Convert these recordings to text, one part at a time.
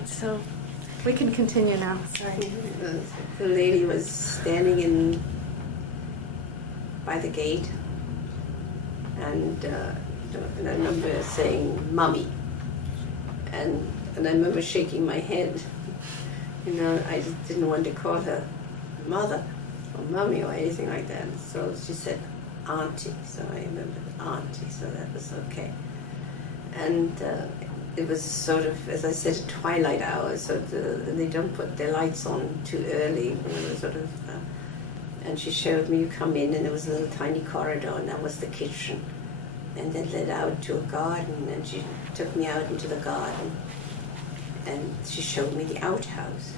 right, so we can continue now. Sorry. The lady was standing by the gate, and I remember saying, "Mummy," and I remember shaking my head. You know, I just didn't want to call her mother or mummy or anything like that. So she said, "Auntie." So I remembered auntie, so that was okay. And it was sort of, as I said, a twilight hour, so they don't put their lights on too early. You know, sort of. And she showed me, you come in, and there was a little tiny corridor, and that was the kitchen. And then led out to a garden, and she took me out into the garden. And she showed me the outhouse.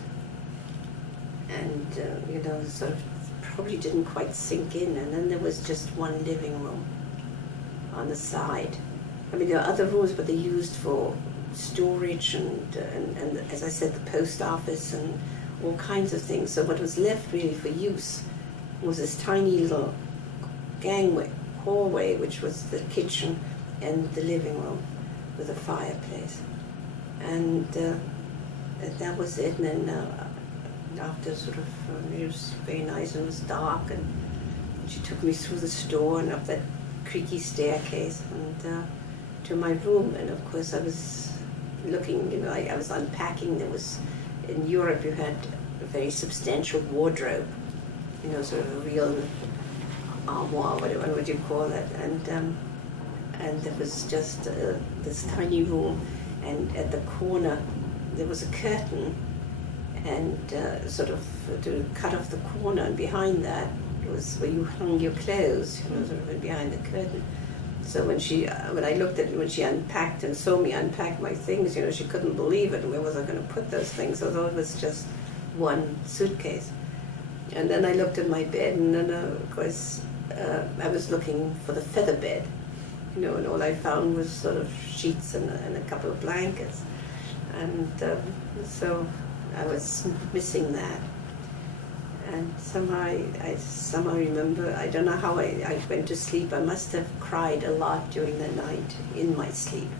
And, you know, sort of probably didn't quite sink in. And then there was just one living room on the side. I mean, there were other rooms, but they used for storage and as I said, the post office and all kinds of things. So what was left really for use was this tiny little gangway, hallway, which was the kitchen and the living room with a fireplace. And that was it. And then after sort of, it was very nice, and it was dark, and she took me through the store and up that creaky staircase and to my room. And of course I was looking, you know, I was unpacking. There was, in Europe you had a very substantial wardrobe, you know, sort of a real armoire, whatever would you call it, and there was just this tiny room, and at the corner there was a curtain, and sort of to cut off the corner, and behind that was where you hung your clothes, you know, sort of behind the curtain. So when I looked at it, when she unpacked and saw me unpack my things, you know, she couldn't believe it. Where was I going to put those things? Although it was just one suitcase. And then I looked at my bed, and then of course I was looking for the feather bed, you know, and all I found was sort of sheets and a couple of blankets, and so I was missing that. And I somehow remember, I don't know how I went to sleep. I must have cried a lot during the night in my sleep.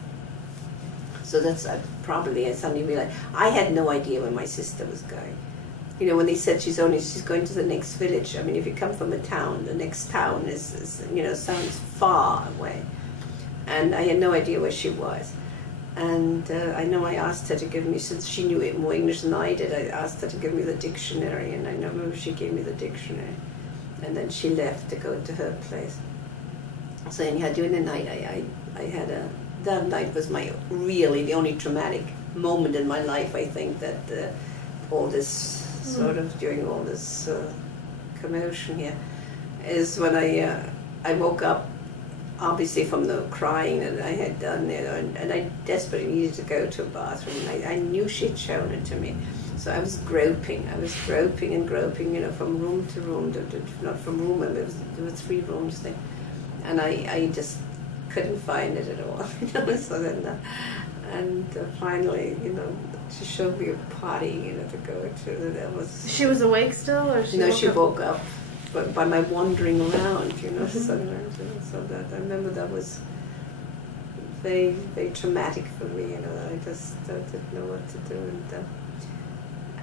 So that's probably, I suddenly realized, I had no idea where my sister was going. You know, when they said she's going to the next village, I mean, if you come from a town, the next town is you know, sounds far away. And I had no idea where she was. And I know I asked her to give me, since she knew it more English than I did, I asked her to give me the dictionary, and I remember she gave me the dictionary. And then she left to go to her place. So anyhow, during the night, I had that night was really the only traumatic moment in my life, I think, that all this sort of, during all this commotion here, is when I woke up, obviously from the crying that I had done, you know, and I desperately needed to go to a bathroom. I knew she'd shown it to me. So I was groping and groping, you know, from room to room, not from room, and there were 3 rooms there. And I just couldn't find it at all, you know, so then, finally, you know, she showed me a party, you know, to go to. That was. She was awake still, or she? No, she woke up. But by my wandering around, you know, sometimes, you know, so that I remember that was very, very traumatic for me, you know. I just didn't know what to do,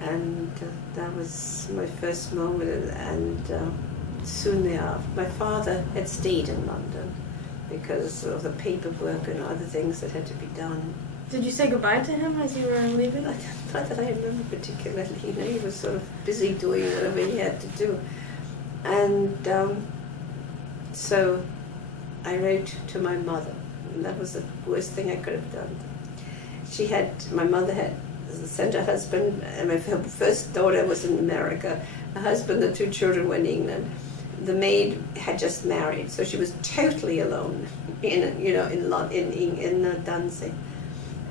and that was my first moment. And soon thereafter, my father had stayed in London because of the paperwork and other things that had to be done. Did you say goodbye to him as you were leaving? Not that I remember particularly. You know, he was sort of busy doing whatever he had to do. And so I wrote to my mother, and that was the worst thing I could have done. My mother had sent her husband, and my first daughter was in America. Her husband, the 2 children were in England. The maid had just married, so she was totally alone in Danzig.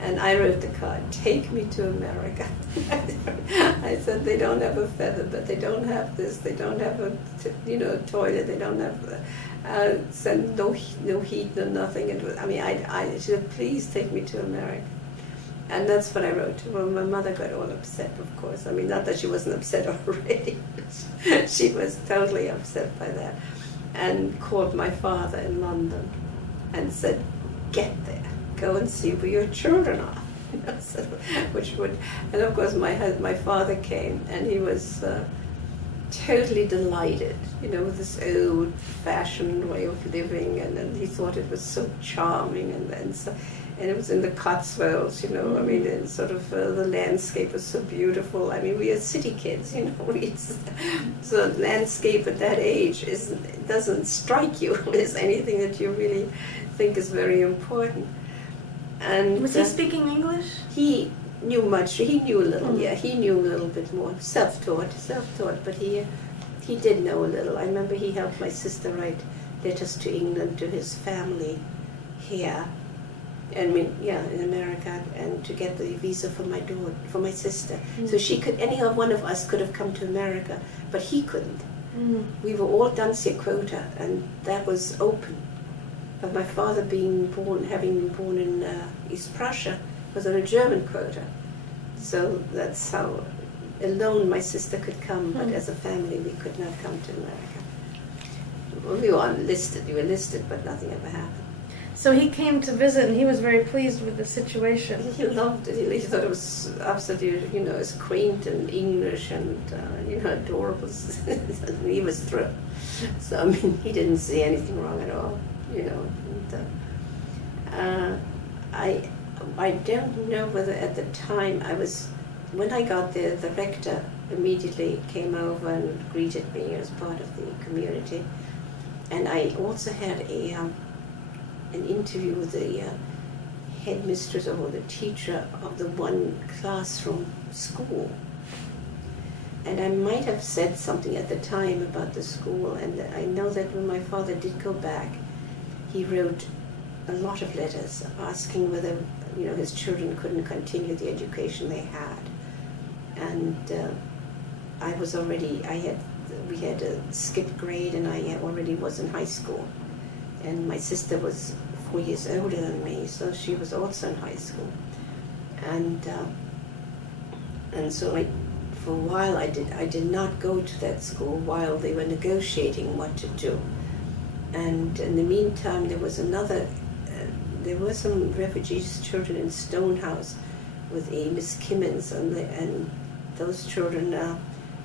And I wrote the card, "Take me to America." I said, they don't have a feather bed, they don't have this, they don't have a toilet, they don't have send no heat, no nothing. She said, "Please take me to America." And that's what I wrote to her. My mother got all upset, of course. I mean, not that she wasn't upset already. She was totally upset by that. And called my father in London and said, "Get there. Go and see where your children are." you know, so, which would, and of course my father came, and he was totally delighted, you know, with this old-fashioned way of living, and he thought it was so charming, and so, and it was in the Cotswolds, you know. I mean, and sort of the landscape was so beautiful. I mean, we are city kids, you know. So landscape at that age doesn't strike you as anything that you really think is very important. And was he speaking English? He knew much. He knew a little. Yeah, he knew a little bit more. Self-taught, but he did know a little. I remember he helped my sister write letters to England, to his family here. I mean, yeah, in America, and to get the visa for my daughter, for my sister. So she could, any one of us could have come to America, but he couldn't. We were all Danzig quota, and that was open. But my father having been born in East Prussia, was on a German quota. So that's how alone my sister could come, but as a family we could not come to America. We were listed, but nothing ever happened. So he came to visit, and he was very pleased with the situation. He loved it. He thought it was absolutely, you know, as quaint and English and, you know, adorable. He was thrilled. So, I mean, he didn't see anything wrong at all, you know. And, I don't know whether at the time when I got there, the rector immediately came over and greeted me as part of the community. And I also had an interview with the headmistress or the teacher of the one classroom school. And I might have said something at the time about the school, and I know that when my father did go back, he wrote a lot of letters asking whether, you know, his children couldn't continue the education they had. And we had a skipped grade, and I already was in high school. And my sister was 4 years older than me, so she was also in high school. And so for a while I did not go to that school while they were negotiating what to do. And in the meantime, there were some refugees children in Stonehouse with a Miss Kimmins, and those children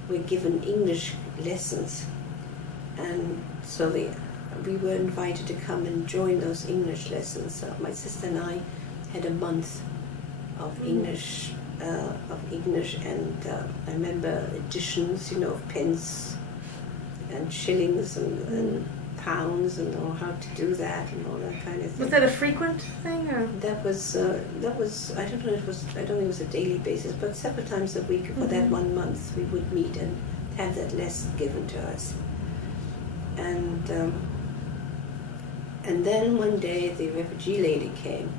were given English lessons. And so we were invited to come and join those English lessons. So my sister and I had a month of English, and I remember additions, you know, of pence and shillings and pounds, and how to do that and all that kind of thing. Was that a frequent thing, or? That was I don't know. I don't think it was a daily basis, but several times a week for that 1 month we would meet and have that lesson given to us. And then one day the refugee lady came,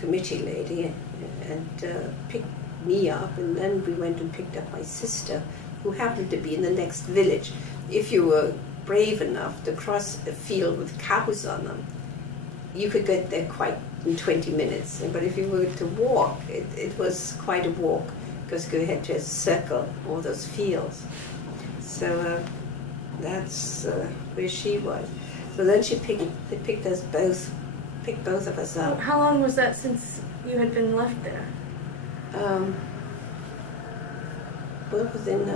committee lady, and picked me up, and then we went and picked up my sister, who happened to be in the next village. If you were brave enough to cross a field with cows on them, you could get there quite in 20 minutes. But if you were to walk, it was quite a walk, because you had to circle all those fields. So that's where she was. So then they picked both of us up. How long was that since you had been left there? Well, within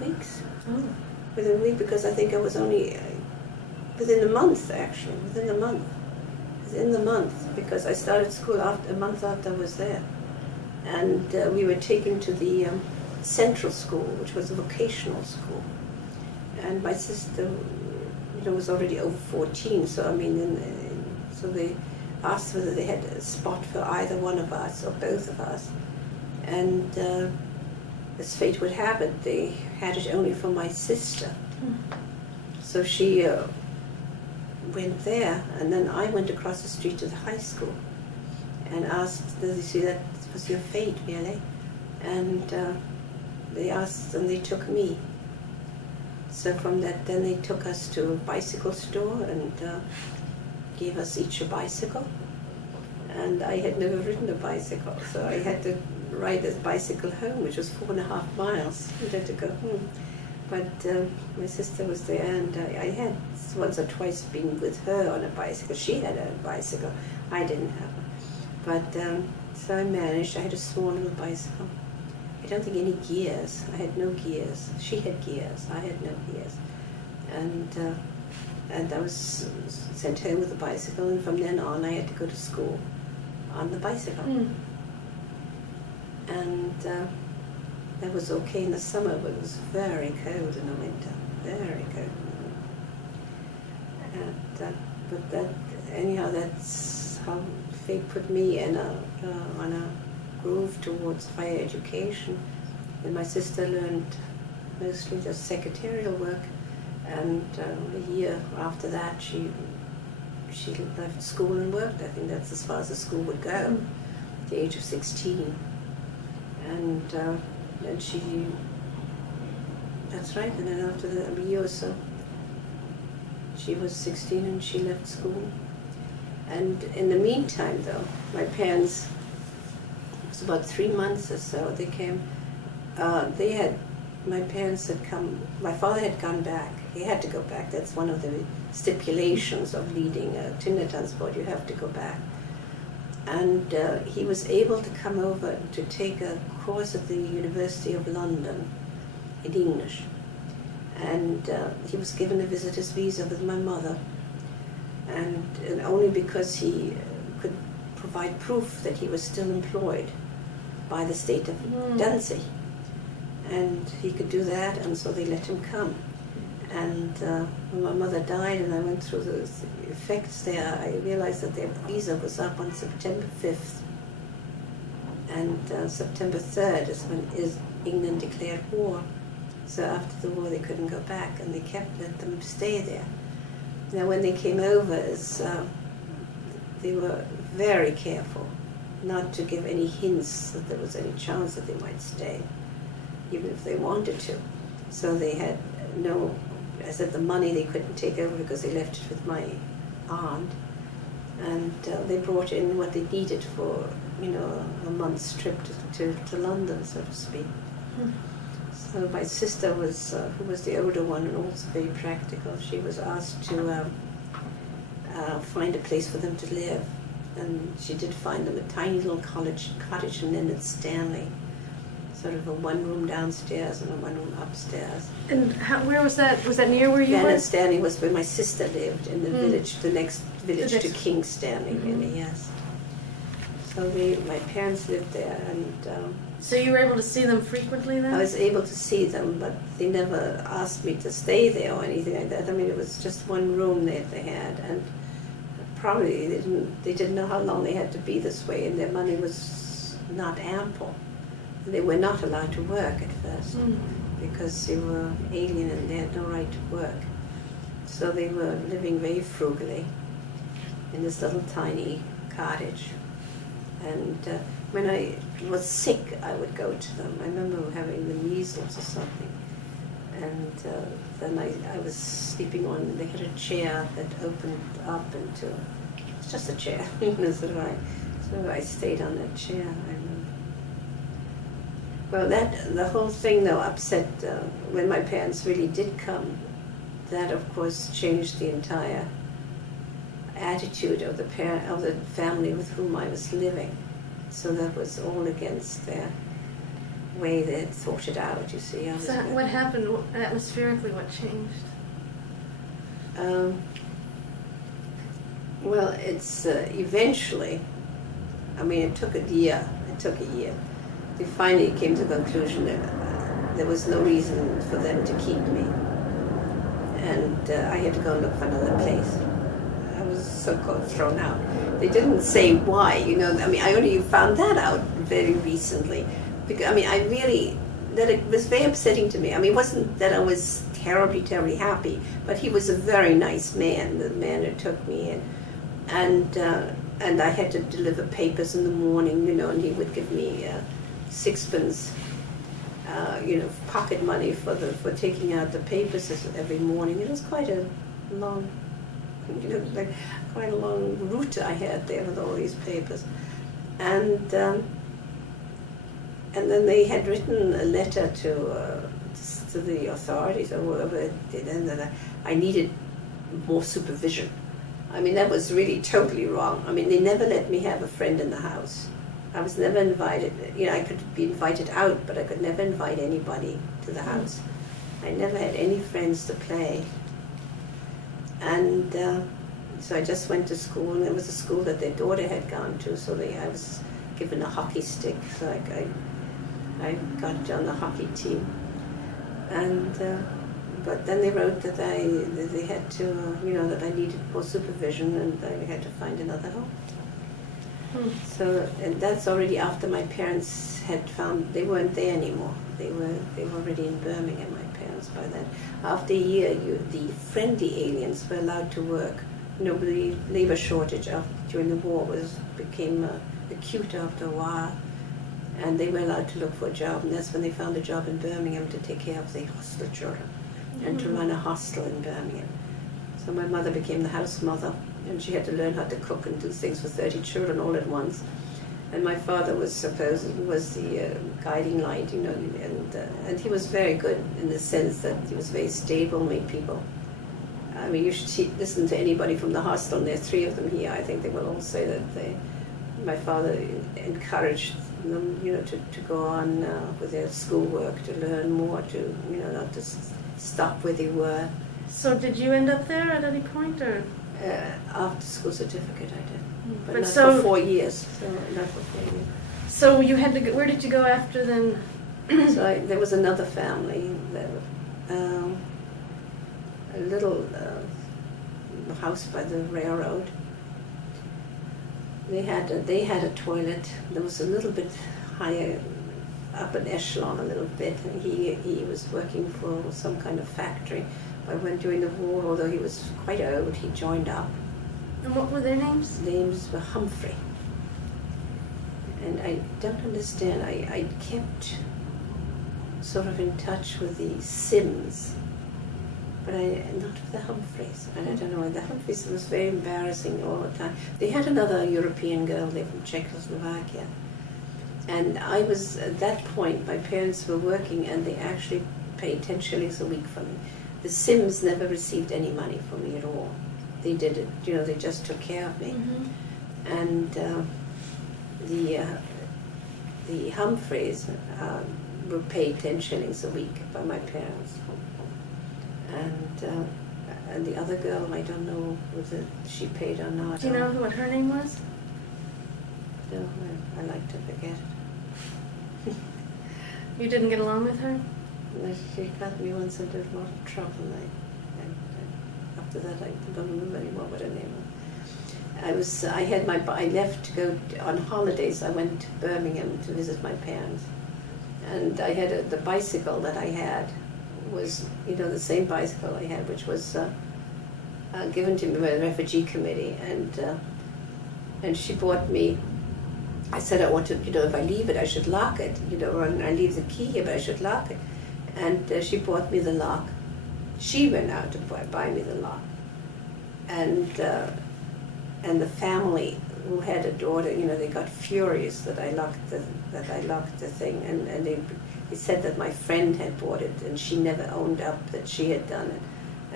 weeks. Oh. Within a week, because I think I was only within a month, actually. Within the month, because I started school a month after I was there, and we were taken to the central school, which was a vocational school, and my sister, you know, was already over 14. So I mean, so they asked whether they had a spot for either one of us or both of us, and as fate would have it, they had it only for my sister. So she went there, and then I went across the street to the high school and asked, "Did you see that was your fate, really?" And they asked, and they took me. So from that, then they took us to a bicycle store and gave us each a bicycle. And I had never ridden a bicycle, so I had to ride this bicycle home, which was 4.5 miles. I had to go home. But my sister was there, and I had once or twice been with her on a bicycle. She had a bicycle. I didn't have one. But so I managed. I had a small little bicycle. I don't think any gears. I had no gears. She had gears. I had no gears. And I was sent home with the bicycle, and from then on I had to go to school on the bicycle. And that was okay in the summer, but it was very cold in the winter. Very cold in the winter. And, but that, anyhow, that's how fate put me in on a groove towards higher education. And my sister learned mostly just secretarial work. And a year after that, she left school and worked. I think that's as far as the school would go, at the age of 16. And she, that's right, and then after a year or so, she was 16 and she left school. And in the meantime, though, my parents, it was about 3 months or so, they came, my parents had come, my father had gone back. He had to go back. That's one of the stipulations of leading a timber transport. You have to go back. And he was able to come over to take a course at the University of London in English. And he was given a visitor's visa with my mother. And only because he could provide proof that he was still employed by the state of Danzig. And he could do that, and so they let him come. And when my mother died and I went through the effects there, I realized that their visa was up on September 5th. And September 3rd is when England declared war. So after the war they couldn't go back, and they let them stay there. Now when they came over, they were very careful not to give any hints that there was any chance that they might stay, even if they wanted to. So they had no, I said the money they couldn't take over because they left it with my aunt. And they brought in what they needed for, a month's trip to London, so to speak. So my sister was, who was the older one and also very practical, she was asked to find a place for them to live. And she did find them a tiny little cottage in Leonard Stanley. Sort of a one-room downstairs and a one-room upstairs. And where was that? Was that near where you were? Leonard Stanley was where my sister lived, in the village, the next village to King Stanley, really, yes. So my parents lived there, and... so you were able to see them frequently then? I was able to see them, but they never asked me to stay there or anything like that. I mean, it was just one room that they had, and probably they didn't know how long they had to be this way, and their money was not ample. They were not allowed to work at first because they were alien and they had no right to work. So they were living very frugally in this little tiny cottage. And when I was sick, I would go to them. I remember having the measles or something. And then I was sleeping on, they had a chair that opened up into, it's just a chair, so I stayed on that chair, I remember. Well, the whole thing, though, upset when my parents really did come. That, of course, changed the entire attitude of the family with whom I was living. So that was all against their way they had thought it out, you see. So what happened atmospherically? What changed? Well, it's eventually, I mean, it took a year. They finally came to the conclusion that there was no reason for them to keep me. And I had to go and look for another place. I was so-called thrown out. They didn't say why, I mean, I only found that out very recently. Because, I mean, that it was very upsetting to me. I mean, it wasn't that I was terribly, terribly happy, but he was a very nice man, the man who took me in. And I had to deliver papers in the morning, and he would give me sixpence, pocket money for taking out the papers every morning. It was quite a long, quite a long route I had there with all these papers. And then they had written a letter to the authorities or whoever it did, and that I needed more supervision. I mean, that was really totally wrong. I mean, they never let me have a friend in the house. I was never invited. You know, I could be invited out, but I could never invite anybody to the house. I never had any friends to play. And so I just went to school, and it was a school that their daughter had gone to, so I was given a hockey stick, so I got on the hockey team. And but then they wrote that they had to, you know, that I needed more supervision, and I had to find another home. So, and that's already after my parents had found, they weren't there anymore. They were already in Birmingham, my parents, by then. After a year, the friendly aliens were allowed to work. You know, the labor shortage during the war became acute after a while, and they were allowed to look for a job, and that's when they found a job in Birmingham to take care of the hostel children and to run a hostel in Birmingham. So my mother became the house mother, and she had to learn how to cook and do things for 30 children all at once. And my father was the guiding light, you know, and he was very good in the sense that he was very stable, made people. I mean, you should listen to anybody from the hostel, and there are 3 of them here. I think they will all say that my father encouraged them, you know, to go on with their schoolwork, to learn more, to, you know, not just stop where they were. So did you end up there at any point, or? After school certificate, I did, but not so, for 4 years. So not for 4 years. So you had to go, where did you go after then? So there was another family, a little house by the railroad. They had a toilet. There was a little bit higher up an echelon, a little bit. And he was working for some kind of factory. But when during the war, although he was quite old, he joined up. And what were their names? Names were Humphrey. And I don't understand. I kept sort of in touch with the Sims, but not with the Humphreys. And I don't know, the Humphreys was very embarrassing all the time. They had another European girl there from Czechoslovakia. And I was, at that point, my parents were working, and they actually paid 10 shillings a week for me. The Sims never received any money from me at all. They did it, you know, they just took care of me. And the Humphreys were paid 10 shillings a week by my parents. And the other girl, I don't know whether she paid or not. Do you know what her name was? No, I like to forget it. You didn't get along with her? She got me once into a lot of trouble, and after that I don't remember anymore what her name was. I left to go on holidays. I went to Birmingham to visit my parents, and I had the bicycle that I had was, you know, the same bicycle I had, which was given to me by the refugee committee, and she bought me. I said I want to, you know, if I leave it, I should lock it, you know, or I leave the key here, but I should lock it. And she bought me the lock. She went out to buy me the lock. And the family who had a daughter, you know, they got furious that I locked the thing, and they said that my friend had bought it, and she never owned up that she had done it,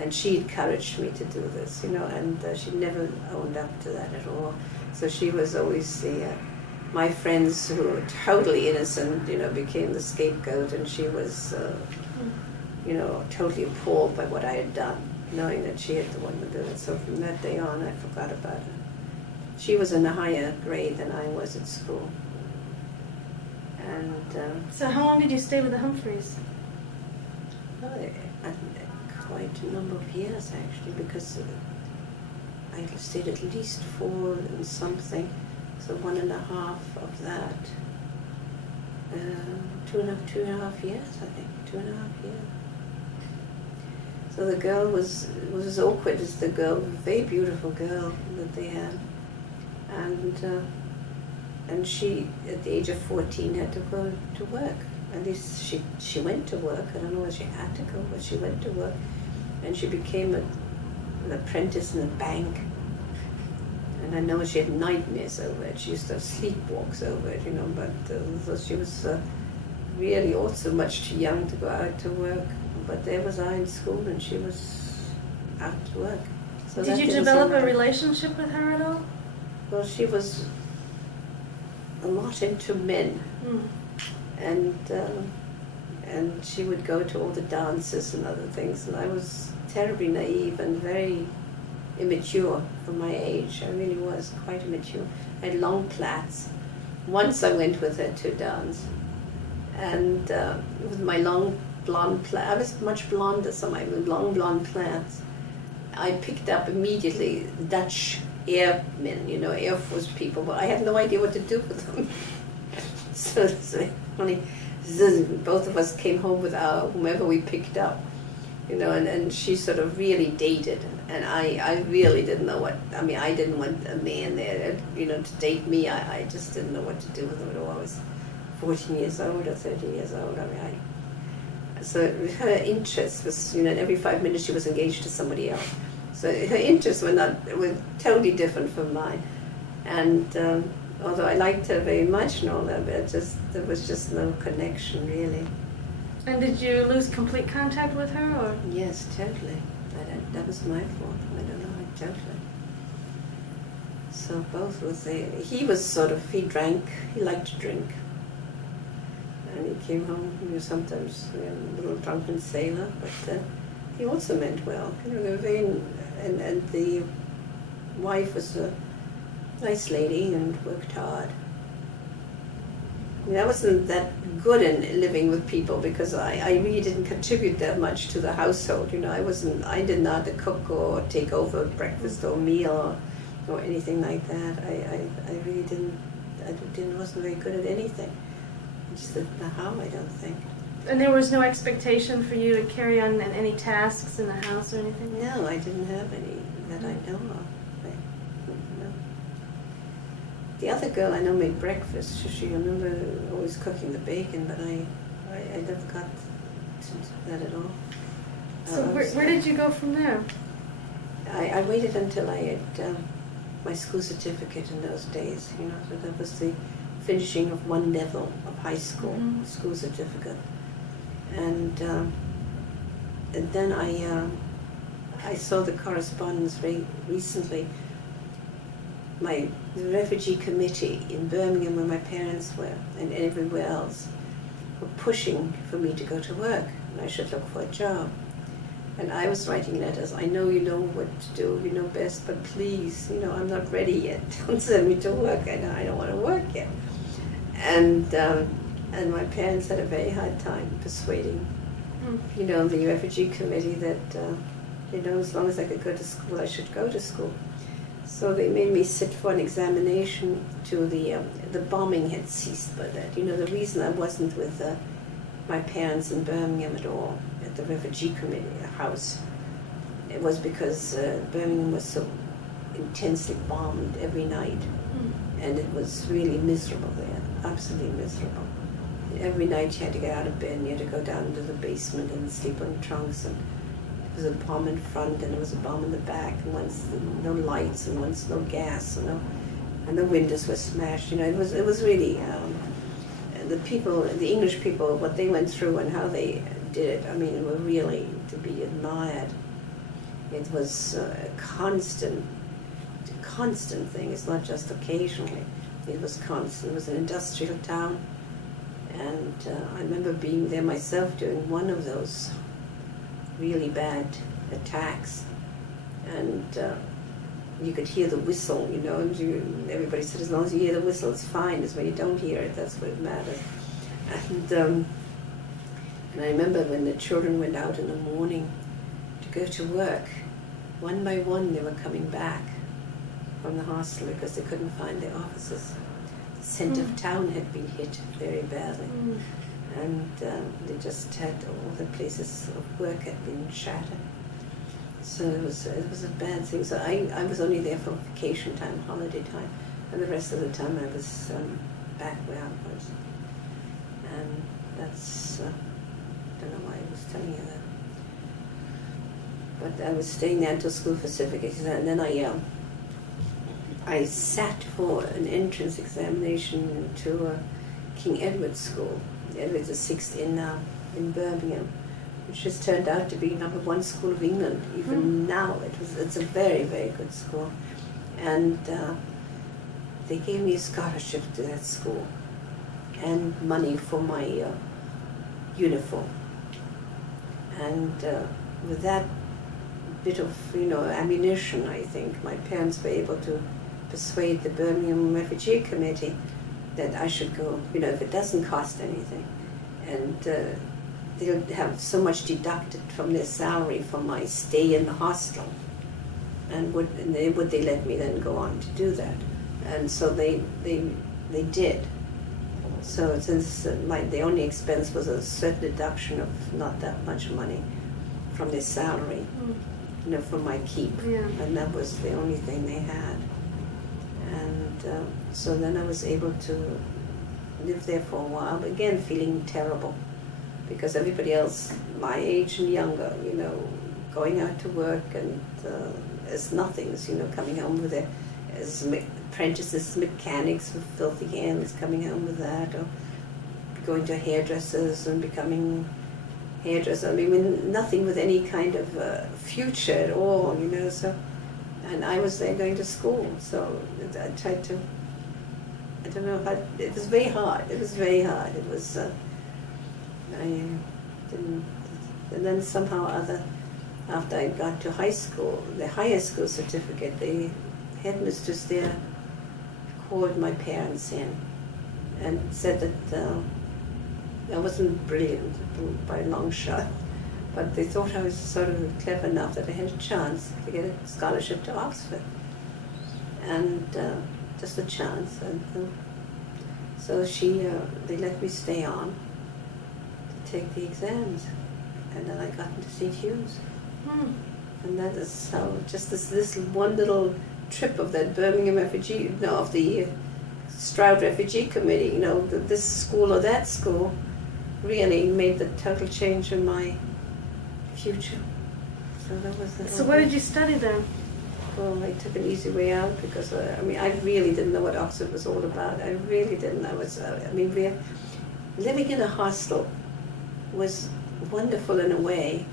and she encouraged me to do this, you know, and she never owned up to that at all. So she was always my friends who were totally innocent, you know, became the scapegoat, and she was, you know, totally appalled by what I had done, knowing that she had the one to do it. So from that day on, I forgot about her. She was in a higher grade than I was at school. And so how long did you stay with the Humphreys? Well, quite a number of years, actually, because I stayed at least 4 and something. So 1.5 of that, 2.5 years, I think, 2.5 years. So the girl was as awkward as the girl, very beautiful girl that they had, and she, at the age of 14, had to go to work. At least she went to work. I don't know whether she had to go, but she went to work, and she became an apprentice in a bank. And I know she had nightmares over it. She used to have sleepwalks over it, you know, but so she was really also much too young to go out to work. But there was I in school, and she was out to work. So did you develop a relationship with her at all? Well, she was a lot into men, and she would go to all the dances and other things, and I was terribly naive and very immature for my age. I really was quite immature. I had long plaits. Once I went with her to dance, and with my long blonde plaits, I was much blonder, so my long blonde plaits, I picked up immediately Dutch airmen, you know, Air Force people, but I had no idea what to do with them. So funny. Both of us came home with whomever we picked up, you know, and she sort of really dated, and I really didn't know what, I mean, I didn't want a man there, you know, to date me. I just didn't know what to do with him at all. I was 14 years old or 13 years old. I mean, so her interest was, you know, every 5 minutes she was engaged to somebody else. So her interests were totally different from mine, and although I liked her very much and all that, but there was just no connection really. And did you lose complete contact with her, or? Yes, totally. That was my fault. I don't know, totally. So both was there. He drank. He liked to drink, and he came home. He was sometimes a little drunken sailor, but he also meant well. You know, they were very, and the wife was a nice lady and worked hard. I mean, I wasn't that good in living with people because I really didn't contribute that much to the household. You know, I didn't know how to cook or take over breakfast or meal or anything like that. I really wasn't very good at anything. I just didn't know how, I don't think. And there was no expectation for you to carry on any tasks in the house or anything? No, I didn't have any that I know of. No. The other girl I know made breakfast. She remember always cooking the bacon, but I never got to that at all. So where did you go from there? I waited until I had my school certificate in those days. You know, so that was the finishing of one level of high school school certificate, and then I saw the correspondence very recently. The refugee committee in Birmingham, where my parents were, and everywhere else, were pushing for me to go to work, and I should look for a job. And I was writing letters. I know you know what to do, you know best, but please, you know, I'm not ready yet. Don't send me to work. I don't want to work yet. And my parents had a very hard time persuading, you know, the refugee committee that, you know, as long as I could go to school, I should go to school. So they made me sit for an examination to the bombing had ceased by that. You know, the reason I wasn't with my parents in Birmingham at all, at the refugee committee house, it was because Birmingham was so intensely bombed every night. And it was really miserable there, absolutely miserable. Every night you had to get out of bed and you had to go down into the basement and sleep on trunks. And there was a bomb in front and there was a bomb in the back, and once no lights and once no gas, and the windows were smashed. You know, it was really the English people, what they went through and how they did it. I mean, it were really to be admired. It was a constant thing. It's not just occasionally. It was constant. It was an industrial town, and I remember being there myself during one of those really bad attacks, and you could hear the whistle, you know, and everybody said as long as you hear the whistle it's fine. It's when you don't hear it, that's what matters. And I remember when the children went out in the morning to go to work, one by one they were coming back from the hostel because they couldn't find their offices. The centre of town had been hit very badly, and they just had all the places of work had been shattered. So it was a bad thing. So I was only there for vacation time, holiday time, and the rest of the time I was back where I was. And that's, I don't know why I was telling you that. But I was staying there until school for certificates, and then I sat for an entrance examination to King Edward's School. Edward's the 6th in Birmingham, which has turned out to be #1 school of England. Even now, it's a very, very good school. And they gave me a scholarship to that school and money for my uniform. And with that bit of, ammunition, I think, my parents were able to persuade the Birmingham Refugee Committee that I should go, if it doesn't cost anything. And they'll have so much deducted from their salary for my stay in the hostel. And would they let me then go on to do that? And so they did. So since the only expense was a certain deduction of not that much money from their salary, for my keep. Yeah. And that was the only thing they had. And so then I was able to live there for a while, but again feeling terrible, because everybody else my age and younger, going out to work and as nothings, coming home with their as apprentices, mechanics with filthy hands, coming home with that, or going to hairdressers and becoming hairdresser. I mean, nothing with any kind of future at all, so. And I was there going to school, so I tried to, I don't know how, it was very hard. It was very hard. It was, I didn't, and then somehow or other, after I got to high school, the higher school certificate, the headmistress there called my parents in and said that I wasn't brilliant by a long shot, but they thought I was sort of clever enough that I had a chance to get a scholarship to Oxford, and just a chance. And so they let me stay on to take the exams, and then I got into St. Hugh's. And that is how just this one little trip of that Birmingham refugee, of the Stroud Refugee Committee, this school or that school, really made the total change in my future. So that was. So what did you study then? Well, I took an easy way out because I really didn't know what Oxford was all about. I really didn't. Living in a hostel was wonderful in a way,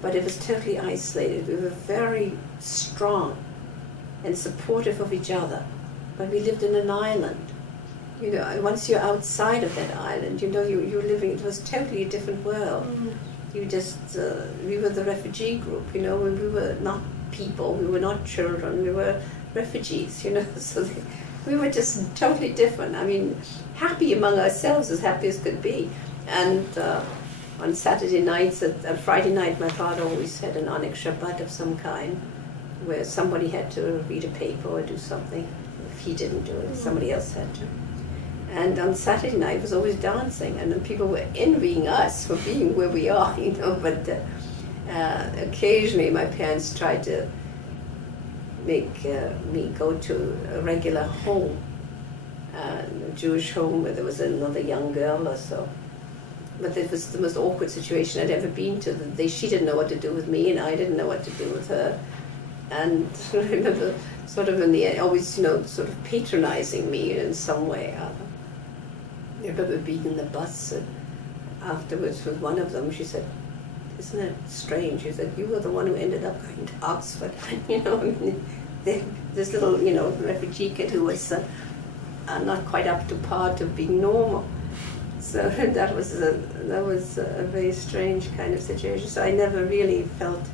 but it was totally isolated. We were very strong and supportive of each other, but we lived in an island. Once you're outside of that island, you're living, it was totally a different world. We were the refugee group, we were not people, we were not children, we were refugees, so we were just totally different. Happy among ourselves, as happy as could be. And on Saturday nights, at Friday night, my father always had an Onyx Shabbat of some kind, where somebody had to read a paper or do something. If he didn't do it, somebody else had to. And on Saturday night, it was always dancing, and then people were envying us for being where we are, but occasionally my parents tried to make me go to a regular home, a Jewish home where there was another young girl or so. But it was the most awkward situation I'd ever been to. She didn't know what to do with me, and I didn't know what to do with her. And I remember sort of in the end, always, sort of patronizing me in some way. I remember being in the bus, and afterwards with one of them, she said, "Isn't it strange?" She said, "You were the one who ended up going to Oxford." This little, refugee kid who was not quite up to par to being normal. So that was a very strange kind of situation. So I never really felt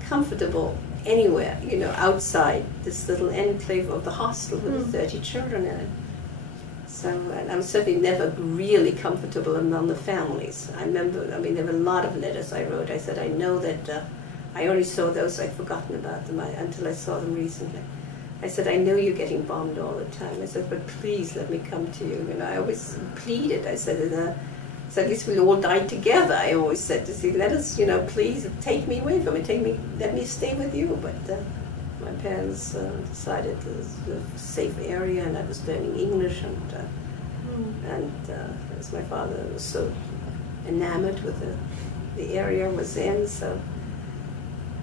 comfortable anywhere, outside this little enclave of the hostel with 30 children in it. So, and I was certainly never really comfortable among the families. I remember, there were a lot of letters I wrote. I said, I know that I only saw those, I'd forgotten about them until I saw them recently. I said, I know you're getting bombed all the time. I said, but please let me come to you. I always pleaded. I said, at least we'll all die together. I always said to see, let us, please take me away from it. Let me stay with you. But my parents decided it was a safe area, and I was learning English, and as my father was so enamored with the area I was in, so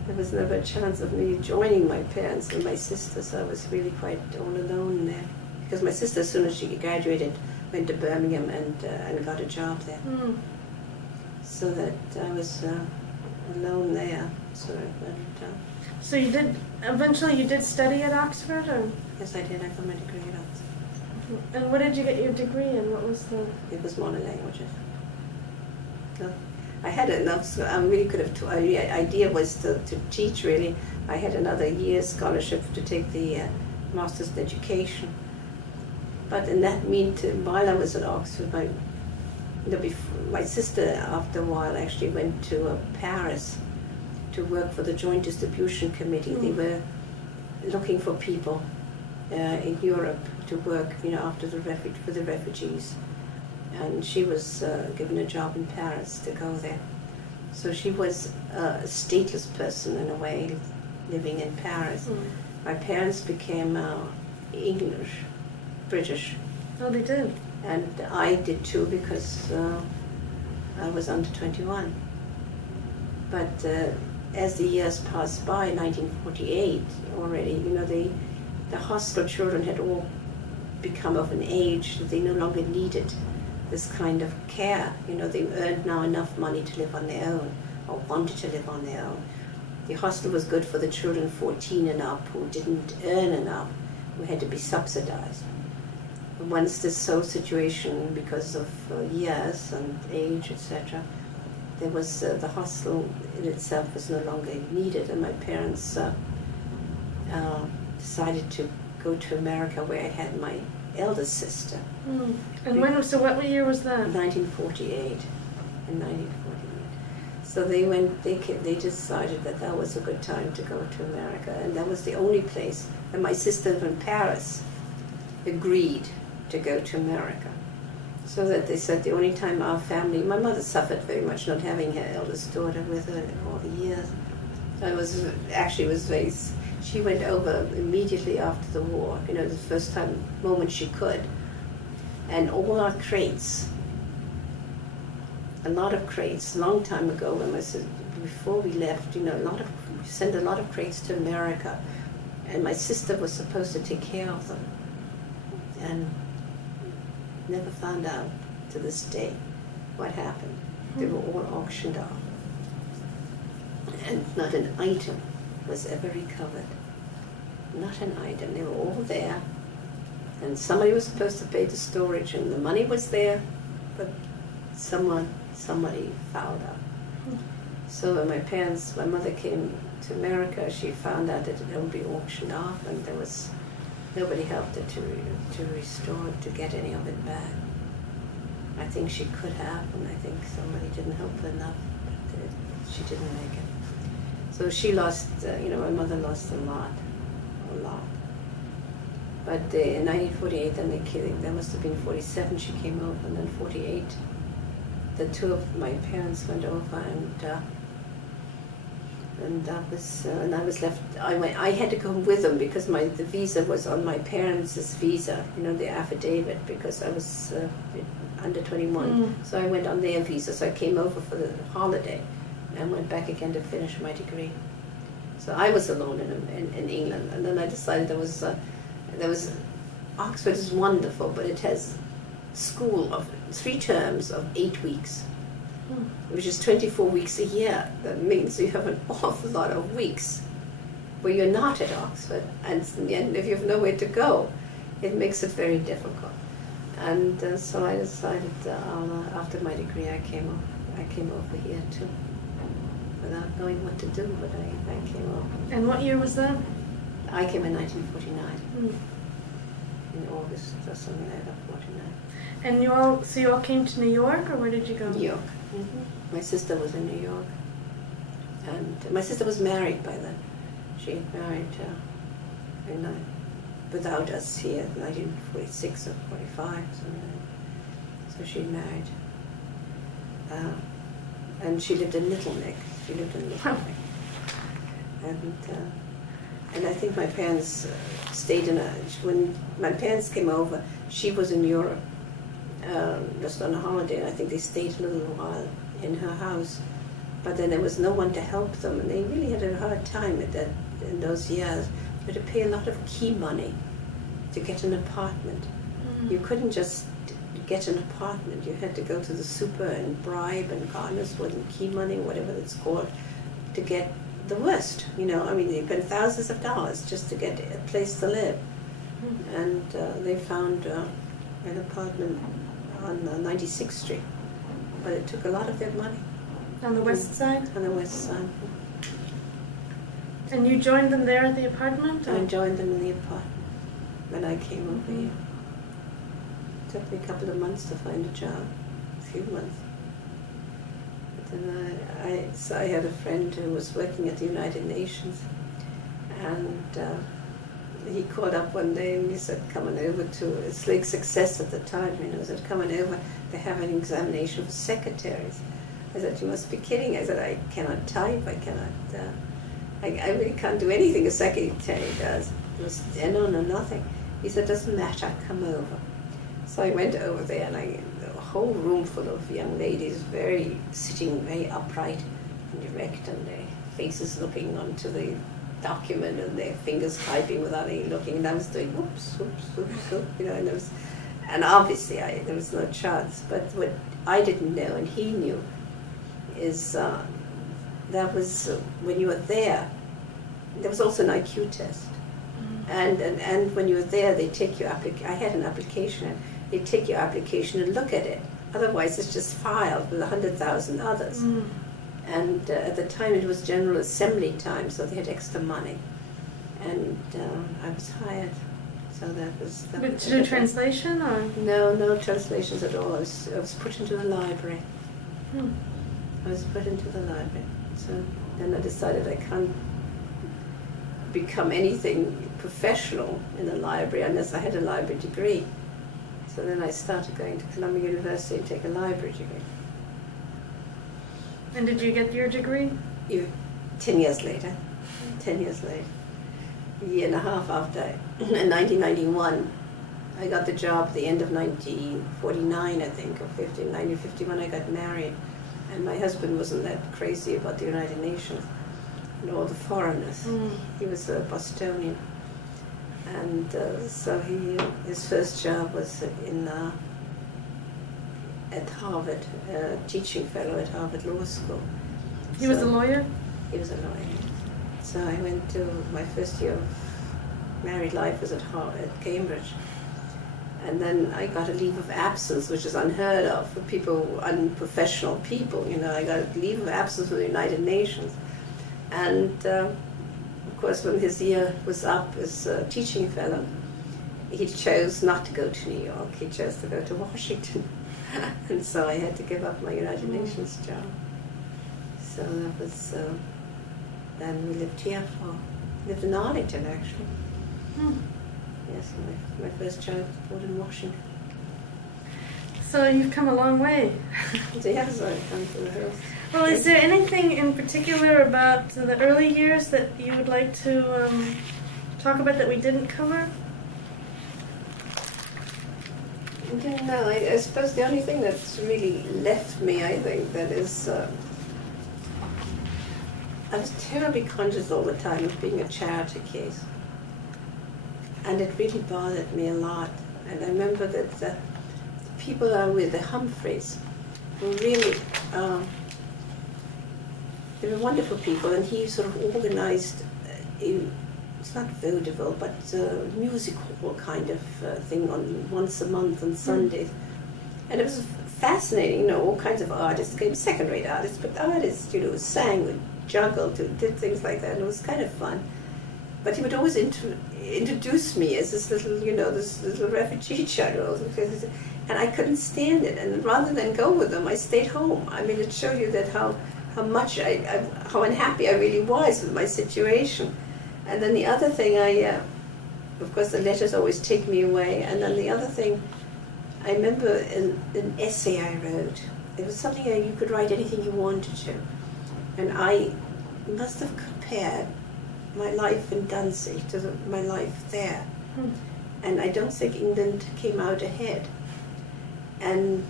there was never a chance of me joining my parents and my sister, so I was really quite all alone there. Because my sister, as soon as she graduated, went to Birmingham and got a job there. so that I was alone there, sort of. And, so eventually you did study at Oxford, or? Yes, I did. I got my degree at Oxford. And what did you get your degree in? What was the? It was modern languages. So I had enough, so I really could have, the idea was to teach, really. I had another year's scholarship to take the Master's in Education. But in that meantime, while I was at Oxford, my sister, after a while, actually went to Paris to work for the Joint Distribution Committee. They were looking for people in Europe to work, after for the refugees. And she was given a job in Paris to go there. So she was a stateless person in a way, living in Paris. My parents became English, British. Oh, they did? And I did too, because I was under 21. But as the years passed by, 1948 already, the hostel children had all become of an age that they no longer needed this kind of care. They earned now enough money to live on their own, or wanted to live on their own. The hostel was good for the children 14 and up who didn't earn enough, who had to be subsidized. Once this whole situation, because of years and age, etc., there was the hostel in itself was no longer needed, and my parents decided to go to America, where I had my eldest sister. And so what year was that? 1948. In 1948. So they decided that was a good time to go to America, and that was the only place. And my sister in Paris agreed to go to America. So that they said the only time our family, my mother suffered very much not having her eldest daughter with her all the years. She went over immediately after the war, the first moment she could. And all our crates, a lot of crates, a long time ago, before we left, we sent a lot of crates to America. And my sister was supposed to take care of them. And never found out to this day what happened. They were all auctioned off. And not an item was ever recovered. Not an item. They were all there. And somebody was supposed to pay the storage, and the money was there, but somebody fouled up. So when my mother came to America, she found out that it would be auctioned off, and nobody helped her to restore it, to get any of it back. I think she could have, and I think somebody didn't help her enough, but she didn't make it. So she lost, my mother lost a lot. But in 1948, then there must have been 47 she came over, and then 48, the two of my parents went over, and I was left. I had to go with them because the visa was on my parents' visa, the affidavit, because I was under 21. So I went on their visa. So I came over for the holiday and went back again to finish my degree. So I was alone in England, and then I decided there was Oxford is wonderful, but it has school of 3 terms of 8 weeks. Which is 24 weeks a year. That means you have an awful lot of weeks where you're not at Oxford, and if you have nowhere to go, it makes it very difficult. And so I decided after my degree, I came over here too, without knowing what to do. But I came over. And what year was that? I came in 1949, in August or something like that, 49. And you all came to New York, or where did you go? New York. My sister was in New York, and my sister was married by then. She had married without us here, 1946 or 45, something. So she married, and she lived in Little Neck. And I think my parents stayed when my parents came over, she was in Europe. Just on a holiday, and I think they stayed a little while in her house, but then there was no one to help them, and they really had a hard time in those years. You had to pay a lot of key money to get an apartment. You couldn't just get an apartment, you had to go to the super and bribe and garners with key money, whatever it's called, to get the worst. You know, I mean, they spent thousands of dollars just to get a place to live. And they found an apartment on 96th Street, but it took a lot of their money. On the west side? On the west side. And you joined them there at the apartment? I joined them in the apartment when I came over here. It took me a couple of months to find a job, a few months. But then I had a friend who was working at the United Nations, and he called up one day and he said, come on over to, it's Lake Success at the time, you know, he said, come on over, they have an examination for secretaries. I said, you must be kidding. I said, I cannot type, I cannot, I really can't do anything a secretary does. No, nothing. He said, doesn't matter, come over. So I went over there, and a whole room full of young ladies, sitting very upright and erect, and their faces looking onto the document, and their fingers typing without any looking. And I was doing whoops, whoops, whoops, whoops, you know. And obviously there was no chance. But what I didn't know, and he knew, is that was when you were there. There was also an IQ test. And when you were there, they take your I had an application. They take your application and look at it. Otherwise, it's just filed with 100,000 others. And at the time, it was General Assembly time, so they had extra money. And I was hired. So that was. But to do translation, or no translations at all. I was put into the library. I was put into the library. So then I decided I can't become anything professional in the library unless I had a library degree. So then I started going to Columbia University to take a library degree. And did you get your degree? 10 years later. 10 years later. A year and a half after, in 1991, I got the job at the end of 1949, I think, or 1951, I got married. And my husband wasn't that crazy about the United Nations and all the foreigners. He was a Bostonian. And so his first job was at Harvard, teaching fellow at Harvard Law School. He was a lawyer? He was a lawyer. So I went to, my first year of married life was at Cambridge. And then I got a leave of absence, which is unheard of for people, unprofessional people. You know, I got a leave of absence from the United Nations. And of course, when his year was up as a teaching fellow, he chose not to go to New York. He chose to go to Washington. And so I had to give up my United Nations job. So that was, then we lived here lived in Arlington, actually. Yes, my first child was born in Washington. So you've come a long way. Yes, I've come to the hills. Well, is there anything in particular about the early years that you would like to talk about that we didn't cover? No, I suppose the only thing that's really left me, I think, that is, I was terribly conscious all the time of being a charity case. And it really bothered me a lot. And I remember that the people I was with, the Humphreys, were really, they were wonderful people, and he sort of organized, it's not vaudeville, but music hall kind of thing on once a month on Sundays. And it was fascinating, you know, all kinds of artists came, second-rate artists, but artists, you know, sang, would juggled, did things like that, and it was kind of fun. But he would always introduce me as this little, you know, this little refugee child, and I couldn't stand it. And rather than go with them, I stayed home. I mean, it showed you that how much how unhappy I really was with my situation. And then the other thing, of course, the letters always take me away. And then the other thing, I remember an essay I wrote. It was something that you could write anything you wanted to. And I must have compared my life in Dunsey to my life there. And I don't think England came out ahead. And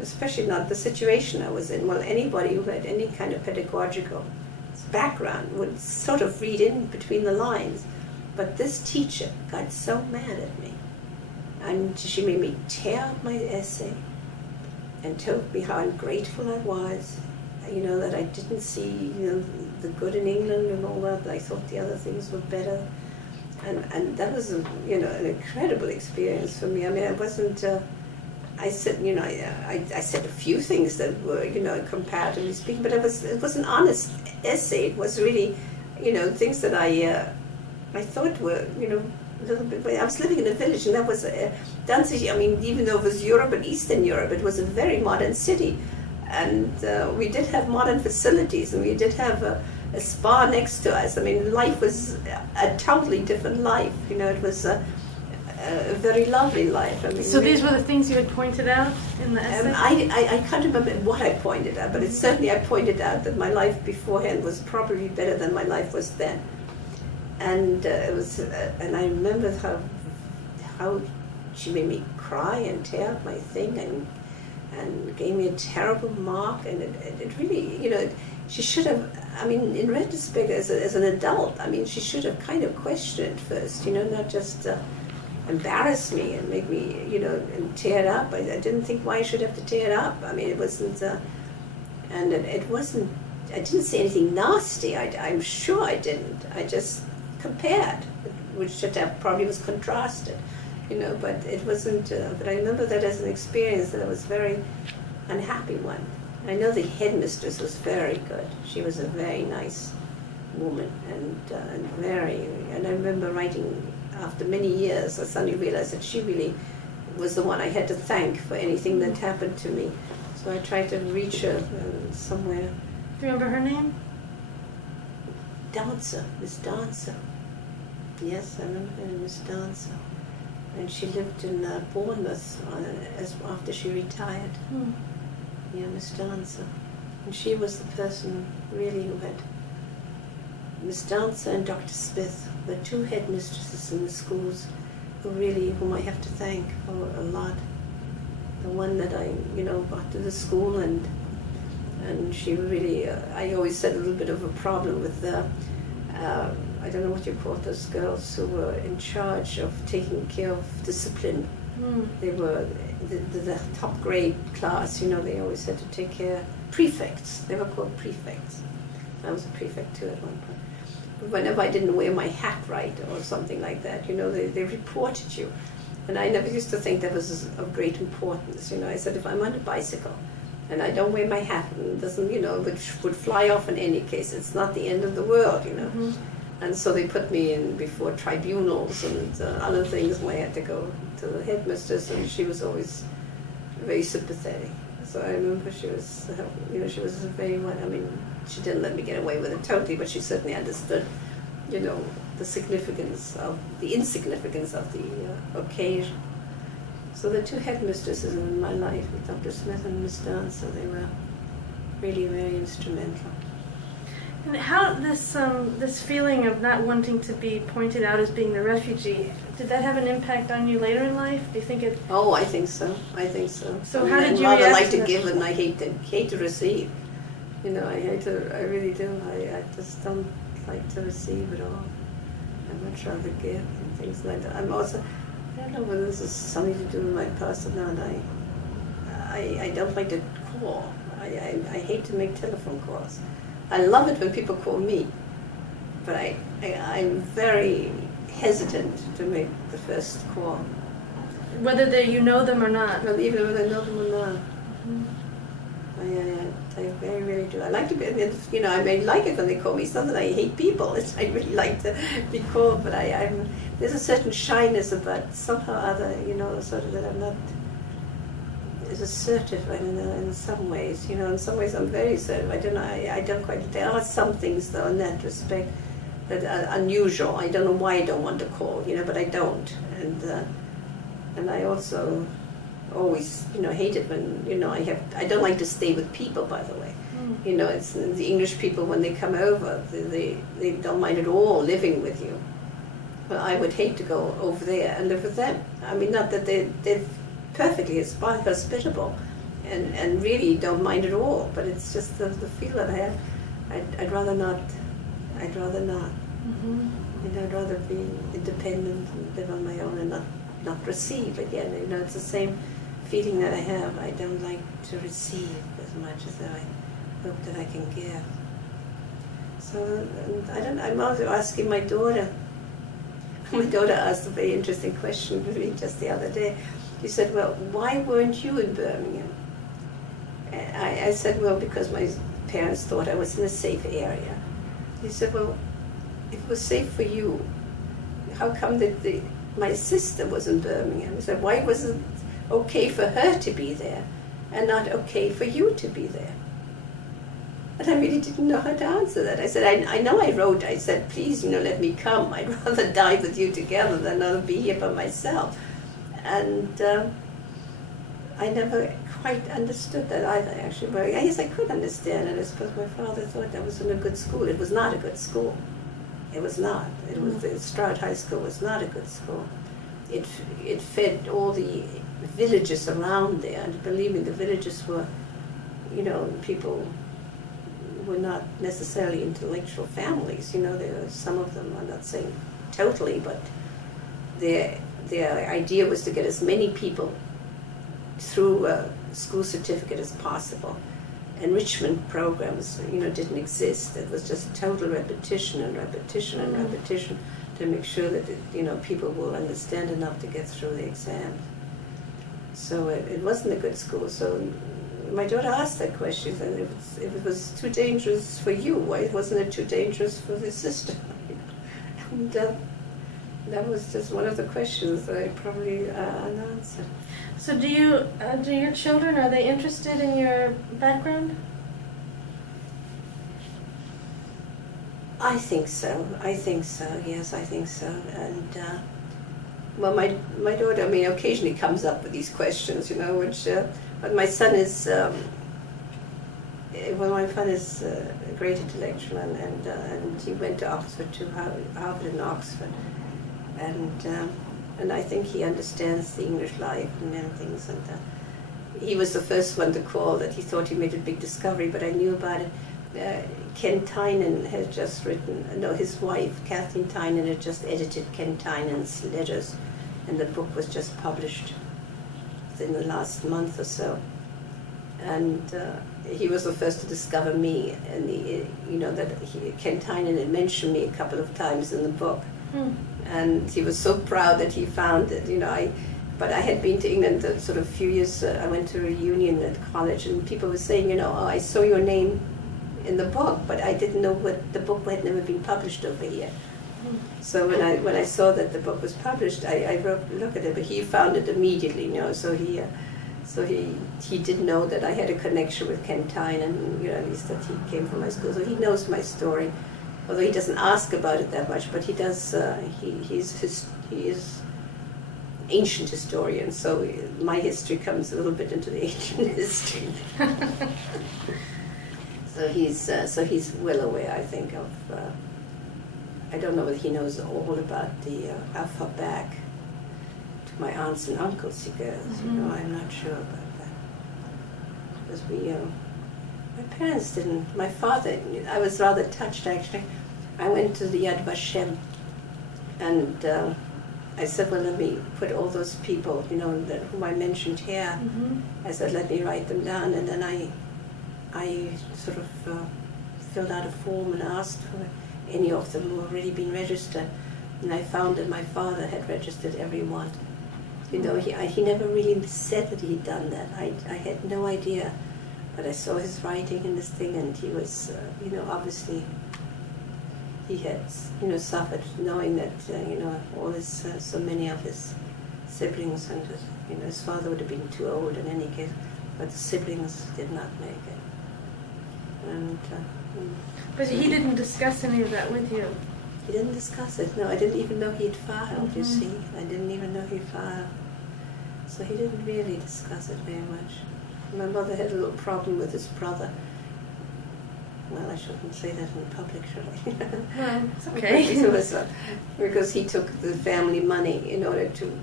especially not the situation I was in. Well, anybody who had any kind of pedagogical background would sort of read in between the lines. But this teacher got so mad at me. And she made me tear up my essay and told me how ungrateful I was, you know, that I didn't see, you know, the good in England and all that. I thought the other things were better. And that was, you know, an incredible experience for me. I mean, I wasn't, I said, you know, I said a few things that were, you know, comparatively speaking, but it was an honest essay. It was really, you know, things that I thought were, you know, a little bit. I was living in a village, and that was Danzig. I mean, even though it was Europe and Eastern Europe, it was a very modern city, and we did have modern facilities, and we did have a spa next to us. I mean, life was a totally different life. You know, it was a very lovely life. I mean, so these were the things you had pointed out in the essay? I can't remember what I pointed out, but certainly I pointed out that my life beforehand was probably better than my life was then. And it was, and I remember how she made me cry and tear up my thing and gave me a terrible mark, and it really, you know, she should have, I mean, in retrospect, as an adult, I mean, she should have kind of questioned first, you know, not just embarrass me and make me, you know, and tear it up. I didn't think why I should have to tear it up. I mean, it wasn't, and it wasn't, I didn't say anything nasty. I'm sure I didn't. I just compared, which should have probably was contrasted, you know, but it wasn't, but I remember that as an experience that I was very unhappy one. I know the headmistress was very good. She was a very nice woman, and I remember writing, after many years, I suddenly realized that she really was the one I had to thank for anything that happened to me. So I tried to reach her somewhere. Do you remember her name? Dancer, Miss Dancer. Yes, I remember her, Miss Dancer. And she lived in Bournemouth after she retired. Yeah, Miss Dancer. And she was the person really who had, Miss Dancer and Dr. Smith, the two headmistresses in the schools whom I have to thank for a lot. The one that I, you know, brought to the school, and she really, I always had a little bit of a problem with I don't know what you call those girls who were in charge of taking care of discipline. They were the top grade class, you know, they always had to take care, prefects, they were called prefects. I was a prefect too at one point. Whenever I didn't wear my hat right or something like that, you know, they reported you. And I never used to think that was of great importance, you know. I said, if I'm on a bicycle and I don't wear my hat, and it doesn't, you know, which would fly off in any case, it's not the end of the world, you know. And so they put me in before tribunals and other things where I had to go to the headmistress, and she was always very sympathetic. So I remember she was, you know, she was very one, I mean, she didn't let me get away with it totally, but she certainly understood, you know, the insignificance of the occasion. So the two headmistresses in my life, with Dr. Smith and Miss Dancer, they were really very instrumental. And how this feeling of not wanting to be pointed out as being the refugee, did that have an impact on you later in life? Do you think it? Oh, I think so. I think so. So how did you react? I rather like to to give, and I hate to receive. You know, I really do. I just don't like to receive at all. I'd much rather give and things like that. I'm also, I don't know whether this is something to do with my past or not. I don't like to call. I hate to make telephone calls. I love it when people call me, but I'm very hesitant to make the first call. Whether you know them or not. Well, even whether I know them or not. I very, very do. I like to be, you know, I may like it when they call me. It's not that I hate people. I really like to be called, but there's a certain shyness about somehow or other, you know, sort of that I'm not as assertive in some ways. You know, in some ways I'm very assertive. I don't quite. There are some things though in that respect that are unusual. I don't know why I don't want to call, you know, but I don't. And I also always, you know, hate it when, you know, I don't like to stay with people, by the way. You know, it's the English people, when they come over, they don't mind at all living with you. But I would hate to go over there and live with them. I mean, not that they're perfectly hospitable and really don't mind at all, but it's just the feel that I have. I'd rather not. You know, I'd rather be independent and live on my own and not not receive again. You know, it's the same feeling that I have. I don't like to receive as much as I hope that I can give. So I'm also asking my daughter. My daughter asked a very interesting question to me just the other day. She said, well, why weren't you in Birmingham? I said, well, because my parents thought I was in a safe area. He said, well, if it was safe for you, how come that my sister was in Birmingham? He said, why was it okay for her to be there and not okay for you to be there? And I really didn't know how to answer that. I said, I know I wrote, I said, please, let me come. I'd rather die with you together than not be here by myself. And I never quite understood that either, actually. But yes, I could understand it. I suppose my father thought I was in a good school. It was not a good school. It was not. It was Stroud High School was not a good school. It fed all the villages around there. And believe me, the villages were, people were not necessarily intellectual families. There were some of them, I'm not saying totally, but their idea was to get as many people through a school certificate as possible. Enrichment programs, didn't exist. It was just total repetition and repetition and repetition to make sure that, people will understand enough to get through the exam. So it wasn't a good school. So my daughter asked that question, and if it was too dangerous for you, why wasn't it too dangerous for the sister? And that was just one of the questions that I probably unanswered. So do your children, are they interested in your background? I think so. Yes, I think so. And well, my daughter, occasionally comes up with these questions, which, but my son is, a great intellectual, and he went to Oxford, to Harvard and Oxford. And I think he understands the English life and many things. And he was the first one to call that he thought he made a big discovery, but I knew about it. Ken Tynan had just written, his wife, Kathleen Tynan, had just edited Ken Tynan's letters, and the book was just published in the last month or so. And he was the first to discover me, and Ken Tynan had mentioned me a couple of times in the book. And he was so proud that he found it, but I had been to England sort of a few years, I went to a reunion at college, and people were saying, I saw your name in the book, but I didn't know what the book had never been published over here. So when I saw that the book was published, I wrote, look at it, but he found it immediately, so he did know that I had a connection with Ken Tynan, at least that he came from my school, so he knows my story. Although he doesn't ask about it that much, but he does. He is ancient historian, so my history comes a little bit into the ancient history. So he's well aware, I think, of. I don't know whether he knows all about the how far back to my aunts and uncles he goes. I'm not sure about that, because my parents didn't. My father, I was rather touched, actually. I went to the Yad Vashem, and I said, well, let me put all those people, whom I mentioned here. I said, let me write them down, and then I sort of filled out a form and asked for any of them who had already been registered, and I found that my father had registered everyone. He never really said that he'd done that. I had no idea. But I saw his writing in this thing, and he was, obviously, he had, suffered knowing that, all his, so many of his siblings, and, his father would have been too old in any case, but the siblings did not make it. And, but he didn't discuss any of that with you? He didn't discuss it, no. I didn't even know he'd filed, you see. I didn't even know he filed. So he didn't really discuss it very much. My mother had a little problem with his brother. Well, I shouldn't say that in public, should I? Well, it's okay. Because he took the family money in order to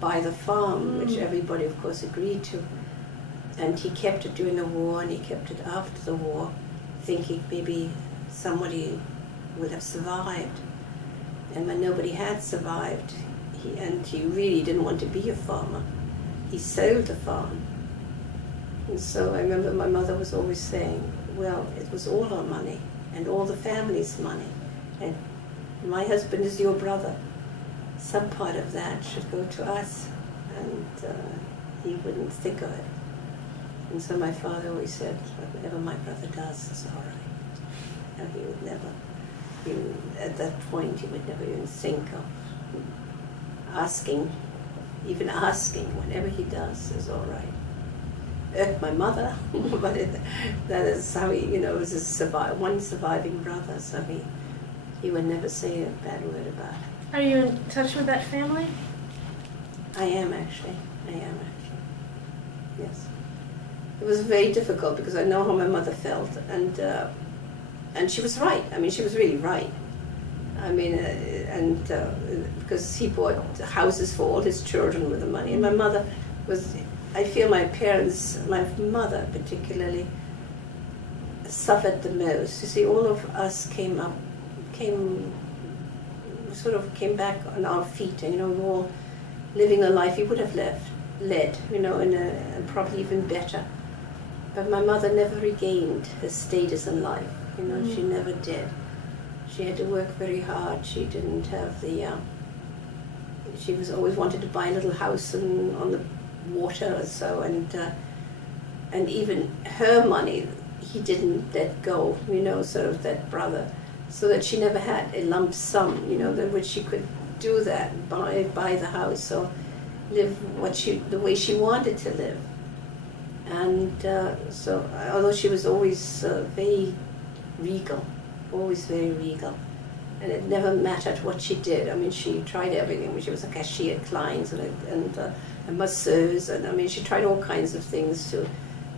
buy the farm, which everybody, of course, agreed to. And he kept it during the war, and he kept it after the war, thinking maybe somebody would have survived. And when nobody had survived, he really didn't want to be a farmer. He sold the farm. And so I remember my mother was always saying, well, it was all our money and all the family's money. And my husband is your brother. Some part of that should go to us. And he wouldn't think of it. And so my father always said, whatever my brother does is all right. And he would never, at that point, he would never even think of asking, whatever he does is all right. Irked my mother, but that is how he, was one surviving brother, so he would never say a bad word about it. Are you in touch with that family? I am actually, yes. It was very difficult because I know how my mother felt, and she was right. I mean, she was really right. I mean, because he bought houses for all his children with the money, and my mother was, I feel my parents, my mother particularly, suffered the most. You see, all of us came back on our feet, and we were all living a life we would have led, and probably even better. But my mother never regained her status in life. She never did. She had to work very hard. She didn't have she was always wanted to buy a little house on the water or so, and even her money he didn't let go, sort of that brother, so that she never had a lump sum, which she could do that, buy the house or live the way she wanted to live. And so, although she was always very regal, and it never mattered what she did. I mean, she tried everything. She was a cashier at Klein's and a masseuse, and I mean, she tried all kinds of things to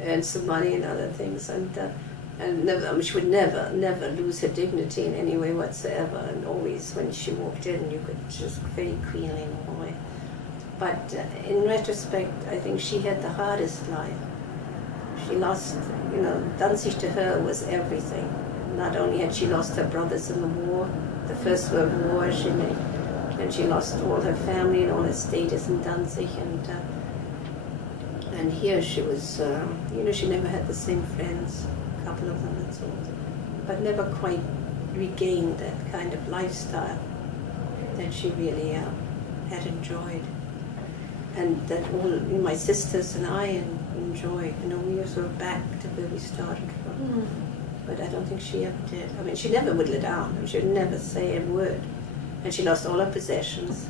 earn some money and other things, and never, she would never lose her dignity in any way whatsoever. And always, when she walked in, you could just very queenly walk away. But in retrospect, I think she had the hardest life. She lost, Danzig to her was everything. Not only had she lost her brothers in the war, the First World War, and she lost all her family and all her status in Danzig, and here she was, she never had the same friends, a couple of them, that's all, but never quite regained that kind of lifestyle that she really had enjoyed, and that all my sisters and I enjoyed. We were sort of back to where we started from. But I don't think she ever did. I mean, she never would let down. She would never say a word. And she lost all her possessions.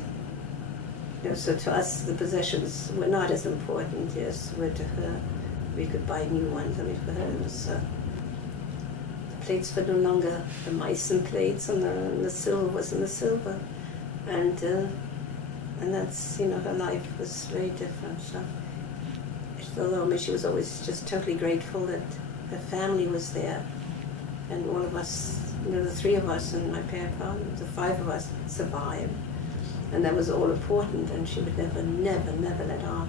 So to us, the possessions were not as important as were to her. We could buy new ones. I mean, for her, it was, the plates were no longer the Meissen plates, and the silver wasn't the silver. And that's, her life was very different. So, although she was always just totally grateful that her family was there. And all of us, the three of us and my parents, the five of us survived. And that was all important, and she would never let on.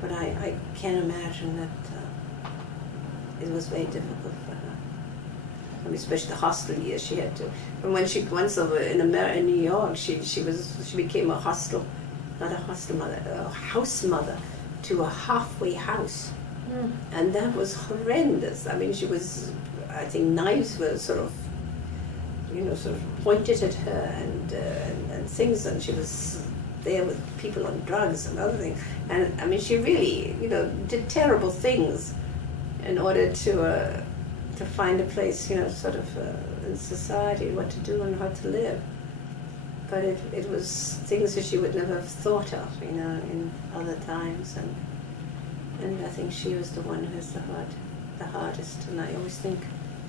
But I can't imagine that it was very difficult for her. I mean, especially the hostel years she had to. And when she once over in New York, she became a hostel, not a hostel mother, a house mother to a halfway house. And that was horrendous. I mean, I think knives were sort of pointed at her and things, and she was there with people on drugs and other things. And I mean, she really, did terrible things in order to find a place, in society, what to do and how to live. But it was things that she would never have thought of, in other times. And I think she was the one who was the hardest. And I always think,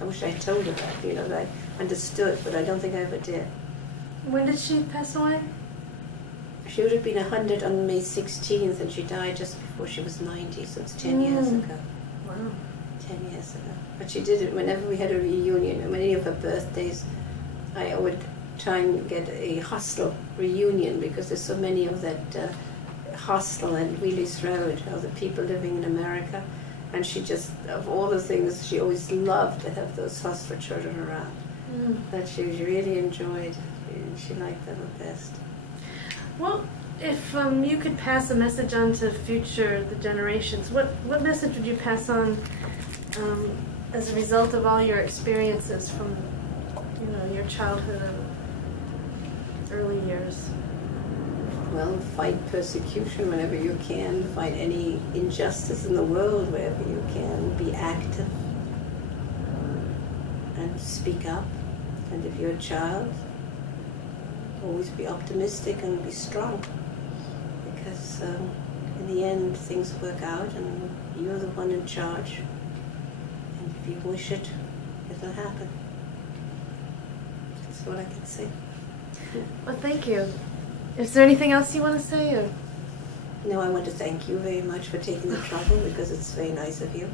I wish I had told her that, that I understood, but I don't think I ever did. When did she pass away? She would have been 100 on May 16th, and she died just before she was 90, so it's 10 years ago. Wow. 10 years ago. But she did it whenever we had a reunion, many of her birthdays, I would try and get a hostel reunion, because there's so many of that hostel at Wheeley's Road, of the people living in America. And she just, of all the things, she always loved to have those hostel children around. That she really enjoyed. She liked them the best. Well, if you could pass a message on to the generations, what message would you pass on as a result of all your experiences from, your childhood and early years? Well, fight persecution whenever you can. Fight any injustice in the world wherever you can. Be active and speak up. And if you're a child, always be optimistic and be strong. Because in the end, things work out and you're the one in charge. And if you wish it, it'll happen. That's what I can say. Well, thank you. Is there anything else you want to say? Or? No, I want to thank you very much for taking the trouble because it's very nice of you.